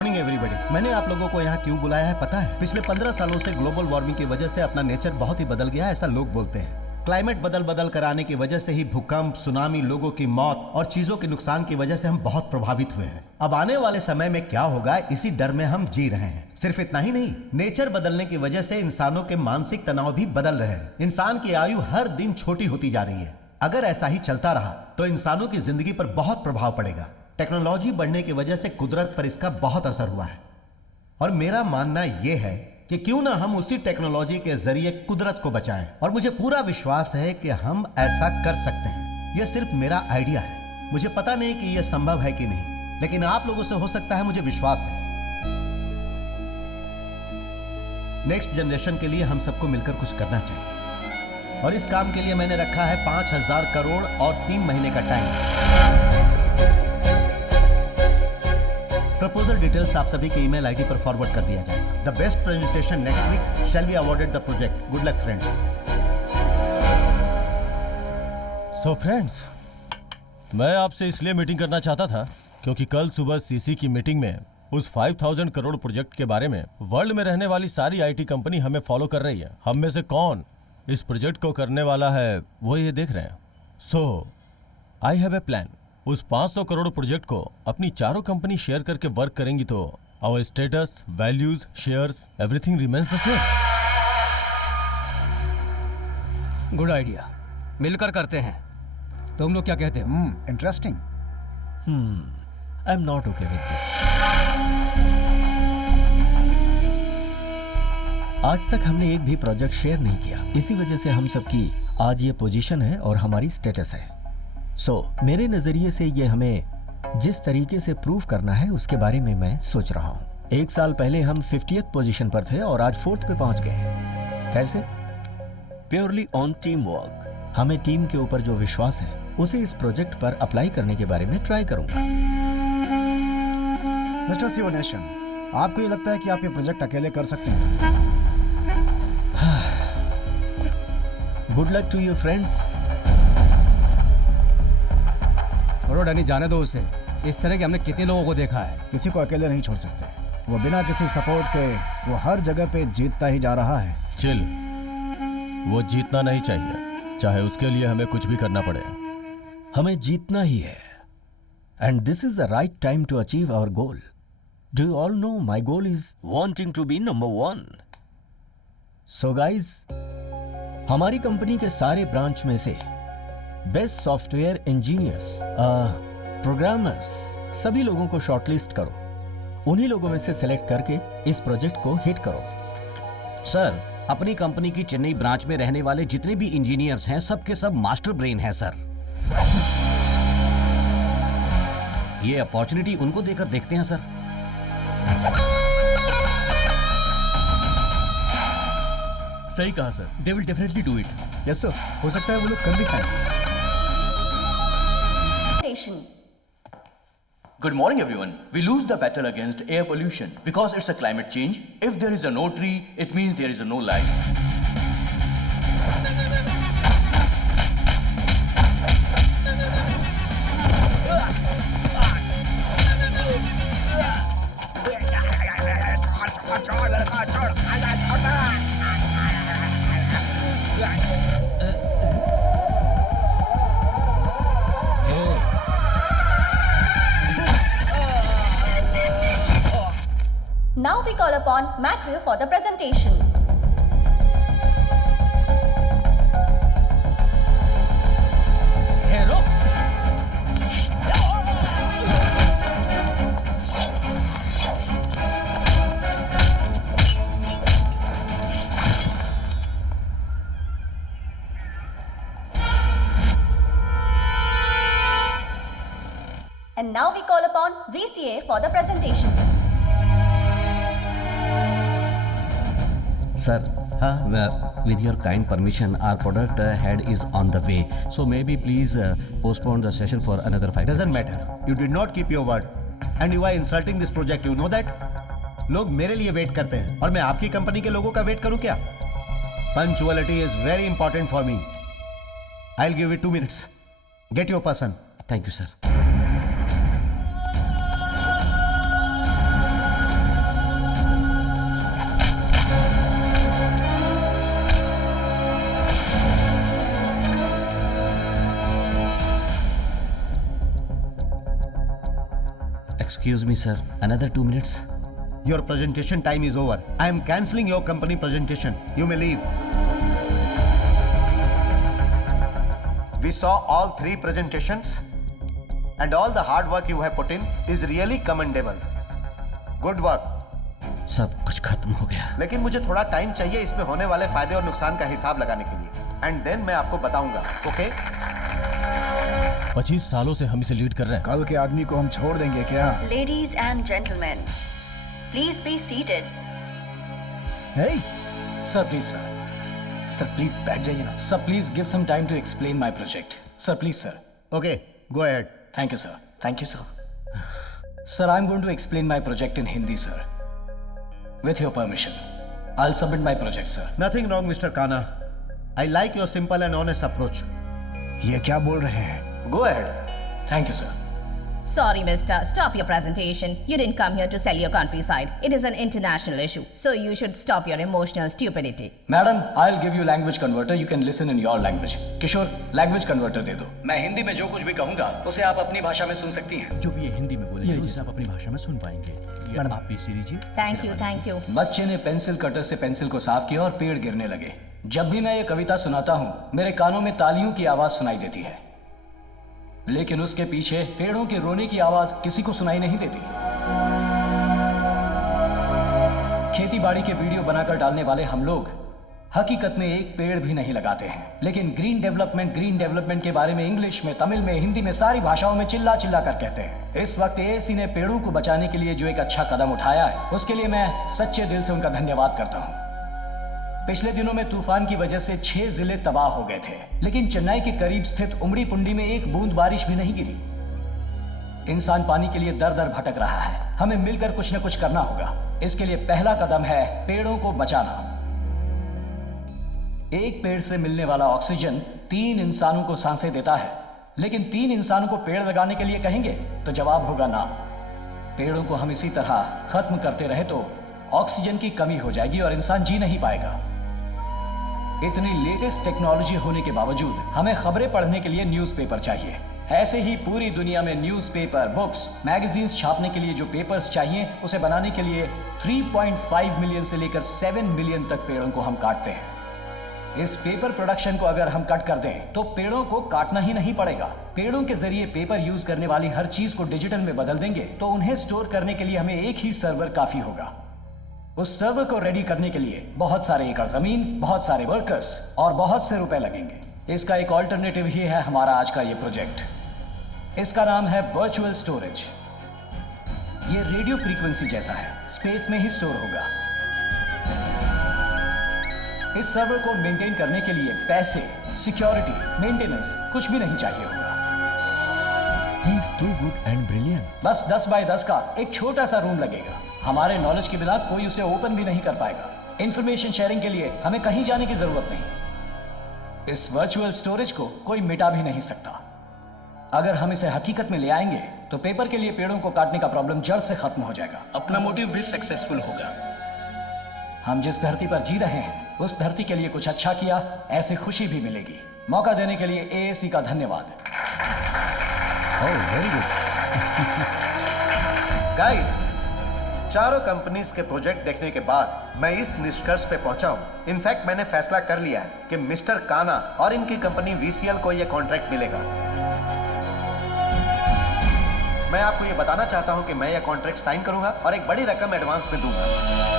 Morning everybody. मैंने आप लोगों को यहाँ क्यों बुलाया है पता है? पिछले 15 सालों से ग्लोबल वार्मिंग की वजह से अपना नेचर बहुत ही बदल गया है, ऐसा लोग बोलते हैं। क्लाइमेट बदल कर आने की वजह से ही भूकंप, सुनामी, लोगों की मौत और चीजों के नुकसान की वजह से हम बहुत प्रभावित हुए हैं। अब आने वाले समय में क्या होगा, इसी डर में हम जी रहे हैं। सिर्फ इतना ही नहीं, नेचर बदलने की वजह से इंसानों के मानसिक तनाव भी बदल रहे हैं। इंसान की आयु हर दिन छोटी होती जा रही है। अगर ऐसा ही चलता रहा तो इंसानों की जिंदगी पर बहुत प्रभाव पड़ेगा। टेक्नोलॉजी बढ़ने की वजह से कुदरत पर इसका बहुत असर हुआ है और मेरा मानना यह है कि क्यों ना हम उसी टेक्नोलॉजी के जरिए कुदरत को बचाएं। और मुझे पूरा विश्वास है कि हम ऐसा कर सकते हैं। यह सिर्फ मेरा आइडिया है, मुझे पता नहीं कि यह संभव है कि नहीं, लेकिन आप लोगों से हो सकता है, मुझे विश्वास है। नेक्स्ट जनरेशन के लिए हम सबको मिलकर कुछ करना चाहिए और इस काम के लिए मैंने रखा है 5,000 करोड़ और 3 महीने का टाइम। प्रपोजल डिटेल्स आप सभी के ईमेल आईडी पर फॉरवर्ड कर दिया जाएगा। The best presentation next week shall be awarded the project. Good luck friends. So friends, मैं आपसे इसलिए मीटिंग करना चाहता था क्योंकि कल सुबह सीसी की मीटिंग में उस 5,000 करोड़ प्रोजेक्ट के बारे में वर्ल्ड में रहने वाली सारी आईटी कंपनी हमें फॉलो कर रही है। हम में से कौन इस प्रोजेक्ट को करने वाला है वो ये देख रहे हैं। सो आई हैव ए प्लान। उस 500 करोड़ प्रोजेक्ट को अपनी चारों कंपनी शेयर करके वर्क करेंगी तो our status, values, shares, everything remains the same. Good idea, मिलकर करते हैं। तुम लोग क्या कहते हो? Interesting. I am not okay with this. आज तक हमने एक भी प्रोजेक्ट शेयर नहीं किया, इसी वजह से हम सबकी आज ये पोजीशन है और हमारी स्टेटस है। मेरे नजरिए से ये हमें जिस तरीके से प्रूव करना है उसके बारे में मैं सोच रहा हूँ। 1 साल पहले हम 50th पोजीशन पर थे और आज 4th पे पहुंच गए। कैसे? Purely on team work. हमें टीम के ऊपर जो विश्वास है उसे इस प्रोजेक्ट पर अप्लाई करने के बारे में ट्राई करूंगा। मिस्टर शिवनेशन, आपको ये लगता है कि आप ये प्रोजेक्ट अकेले कर सकते हैं? Good luck to you friends. छोड़ो डैनी, जाने दो उसे। इस तरह के हमने कितने लोगों को देखा है। किसी को अकेले नहीं छोड़ सकते। वो बिना किसी सपोर्ट के वो हर जगह पे जीतता ही जा रहा है। चिल, वो जीतना नहीं चाहिए, चाहे उसके लिए हमें कुछ भी करना पड़े। हमें जीतना ही है and this is the right time to achieve our goal. Do you all know my goal is wanting to be number 1। So guys, हमारी कंपनी के सारे ब्रांच में से बेस्ट सॉफ्टवेयर इंजीनियर्स, प्रोग्रामर्स, सभी लोगों को शॉर्टलिस्ट करो। उन्हीं लोगों में से सेलेक्ट करके इस प्रोजेक्ट को हिट करो। सर, अपनी कंपनी की चेन्नई ब्रांच में रहने वाले जितने भी इंजीनियर्स हैं, सब के सब मास्टर ब्रेन हैं सर। ये अपॉर्चुनिटी उनको देकर देखते हैं सर। सही कहा sir, they will definitely do it. Yes sir, हो सकता है वो लोग कर भी पाए। Good morning, everyone. We lose the battle against air pollution because it's a climate change. If there is a no tree, it means there is a no life. Now we call upon Macrew for the presentation. Hey, रुक! And now we call upon VCA for the presentation. Sir, with your kind permission, our product head is on the way. So maybe please postpone the session for another 5 minutes. Doesn't matter. You did not keep your word and you are insulting this project. You know that? लोग मेरे लिए wait करते हैं और मैं आपकी company के लोगों का वेट करूं क्या? Punctuality is very important for me. I'll give you 2 minutes. Get your person. Thank you, sir. Excuse me, sir. Another 2 minutes. Your presentation time is over. I am cancelling your company presentation. You may leave. We saw all 3 presentations and all the hard work you have put in is really commendable. Good work. सब कुछ खत्म हो गया। लेकिन मुझे थोड़ा time चाहिए इसमें होने वाले फायदे और नुकसान का हिसाब लगाने के लिए एंड देन मैं आपको बताऊंगा। ओके? 25 सालों से हम इसे लीड कर रहे हैं। कल के आदमी को हम छोड़ देंगे क्या? Ladies and gentlemen, please be seated. Hey, sir please sir please बैठ जाइए ना sir please give some time to explain my project sir please sir okay, go ahead. Thank you sir I am going to explain my project in Hindi sir with your permission I will submit my project sir. Nothing wrong mister Khanna. I like your simple and honest approach. ये क्या बोल रहे हैं? Go ahead. Thank you sir. Sorry, mister. Stop your presentation. You didn't come here to sell your countryside. It is an international issue. So you should stop your emotional stupidity. Madam I will give you language converter you can listen in your language. Kishore language converter दे दो। मैं हिंदी में जो कुछ भी कहूंगा उसे आप अपनी भाषा में सुन सकती हैं। जो भी ये हिंदी में बोले उसे आप अपनी भाषा में सुन पाएंगे। मैडम आप पीसी लीजिए। Thank you. बच्चे ने पेंसिल कटर से पेंसिल को साफ किया और पेड़ गिरने लगे। जब भी मैं ये कविता सुनाता हूँ मेरे कानों में तालियों की आवाज सुनाई देती है, लेकिन उसके पीछे पेड़ों के रोने की आवाज किसी को सुनाई नहीं देती। खेती बाड़ी के वीडियो बनाकर डालने वाले हम लोग हकीकत में एक पेड़ भी नहीं लगाते हैं, लेकिन ग्रीन डेवलपमेंट के बारे में इंग्लिश में, तमिल में, हिंदी में, सारी भाषाओं में चिल्ला चिल्ला कर कहते हैं। इस वक्त एएसी ने पेड़ों को बचाने के लिए जो एक अच्छा कदम उठाया है उसके लिए मैं सच्चे दिल से उनका धन्यवाद करता हूँ। पिछले दिनों में तूफान की वजह से 6 जिले तबाह हो गए थे, लेकिन चेन्नई के करीब स्थित उमड़ी पुंडी में एक बूंद बारिश भी नहीं गिरी। इंसान पानी के लिए दर दर भटक रहा है। हमें मिलकर कुछ न कुछ करना होगा। इसके लिए पहला कदम है पेड़ों को बचाना। एक पेड़ से मिलने वाला ऑक्सीजन 3 इंसानों को सांसें देता है, लेकिन 3 इंसानों को पेड़ लगाने के लिए कहेंगे तो जवाब होगा ना। पेड़ों को हम इसी तरह खत्म करते रहे तो ऑक्सीजन की कमी हो जाएगी और इंसान जी नहीं पाएगा। इतनी लेटेस्ट टेक्नोलॉजी होने के बावजूद हमें खबरें पढ़ने के लिए न्यूज़पेपर चाहिए। ऐसे ही पूरी दुनिया में न्यूज़पेपर, बुक्स, मैगजीन्स छापने के लिए जो पेपर्स चाहिए उसे बनाने के लिए 3.5 मिलियन से लेकर 7 मिलियन तक पेड़ों को हम काटते हैं। इस पेपर प्रोडक्शन को अगर हम कट कर दें तो पेड़ों को काटना ही नहीं पड़ेगा। पेड़ों के जरिए पेपर यूज करने वाली हर चीज को डिजिटल में बदल देंगे तो उन्हें स्टोर करने के लिए हमें एक ही सर्वर काफी होगा। उस सर्वर को रेडी करने के लिए बहुत सारे एकड़ जमीन, बहुत सारे वर्कर्स और बहुत से रुपए लगेंगे। इसका एक ऑल्टरनेटिव ही है हमारा आज का ये प्रोजेक्ट। इसका नाम है वर्चुअल स्टोरेज। ये रेडियो फ्रीक्वेंसी जैसा है, स्पेस में ही स्टोर होगा। इस सर्वर को मेंटेन करने के लिए पैसे, सिक्योरिटी, मेंटेनेंस कुछ भी नहीं चाहिए होगा। He is too good and brilliant. बस 10 बाय 10 का एक छोटा सा रूम लगेगा। हमारे नॉलेज के बिना कोई उसे ओपन भी नहीं कर पाएगा। इंफॉर्मेशन शेयरिंग के लिए हमें कहीं जाने की जरूरत नहीं। इस वर्चुअल स्टोरेज को कोई मिटा भी नहीं सकता। अगर हम इसे हकीकत में ले आएंगे तो पेपर के लिए पेड़ों को काटने का प्रॉब्लम जड़ से खत्म हो जाएगा। अपना मोटिव भी सक्सेसफुल होगा। हम जिस धरती पर जी रहे हैं उस धरती के लिए कुछ अच्छा किया, ऐसे खुशी भी मिलेगी। मौका देने के लिए एएसी का धन्यवाद। वेरी गुड गाइस, चारों कंपनीज के प्रोजेक्ट देखने के बाद मैं इस निष्कर्ष पे पहुंचा हूं। इनफैक्ट मैंने फैसला कर लिया है कि मिस्टर काना और इनकी कंपनी वीसीएल को यह कॉन्ट्रैक्ट मिलेगा। मैं आपको यह बताना चाहता हूं कि मैं यह कॉन्ट्रैक्ट साइन करूंगा और एक बड़ी रकम एडवांस में दूंगा।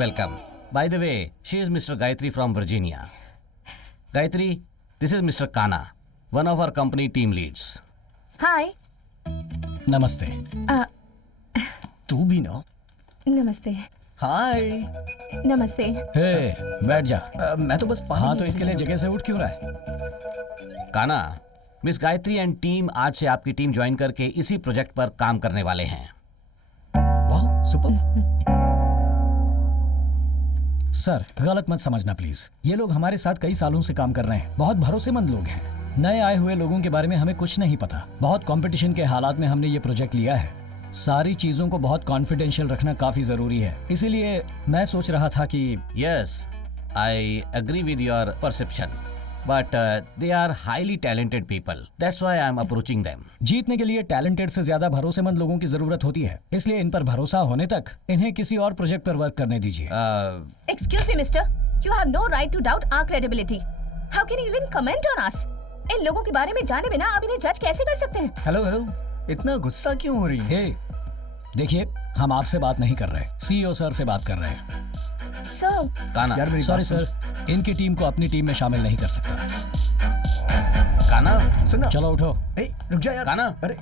Welcome. By the way, she is Mr. Gayatri from Virginia. Gayatri, this is Mr. Kana, one of our company team leads. Hi. नमस्ते। तू भी ना। नमस्ते। हाय। नमस्ते। हे, बैठ जा। मैं तो बस पानी। हाँ, तो इसके लिए जगह से उठ क्यों रहा है? काना, मिस गायत्री एंड टीम आज से आपकी टीम ज्वाइन करके इसी प्रोजेक्ट पर काम करने वाले हैं। सुपर। सर गलत मत समझना प्लीज, ये लोग हमारे साथ कई सालों से काम कर रहे हैं, बहुत भरोसेमंद लोग हैं। नए आए हुए लोगों के बारे में हमें कुछ नहीं पता, बहुत कंपटीशन के हालात में हमने ये प्रोजेक्ट लिया है। सारी चीजों को बहुत कॉन्फिडेंशियल रखना काफी जरूरी है, इसीलिए मैं सोच रहा था कि Yes, I agree with your perception, but they are highly talented people. That's why I am approaching them. जीतने के लिए टैलेंटेड से ज्यादा भरोसेमंद लोगों की जरूरत होती है, इसलिए इन पर भरोसा होने तक इन्हें किसी और प्रोजेक्ट पर वर्क करने दीजिए। Excuse me, mister. You have no right to doubt our credibility. How can you even comment on us? इन लोगों के बारे में जाने बिना आप इन्हें जज कैसे कर सकते हैं? हेलो हेलो, इतना गुस्सा क्यों हो रही है? हे, देखिए हम आपसे बात नहीं कर रहे, सीईओ सर से बात कर रहे हैं। Sir, Kana, सॉरी सर, इनकी टीम को अपनी टीम में शामिल नहीं कर सकता। Kana, सुनना। चलो उठो। ए, रुक जा यार। Kana. अरे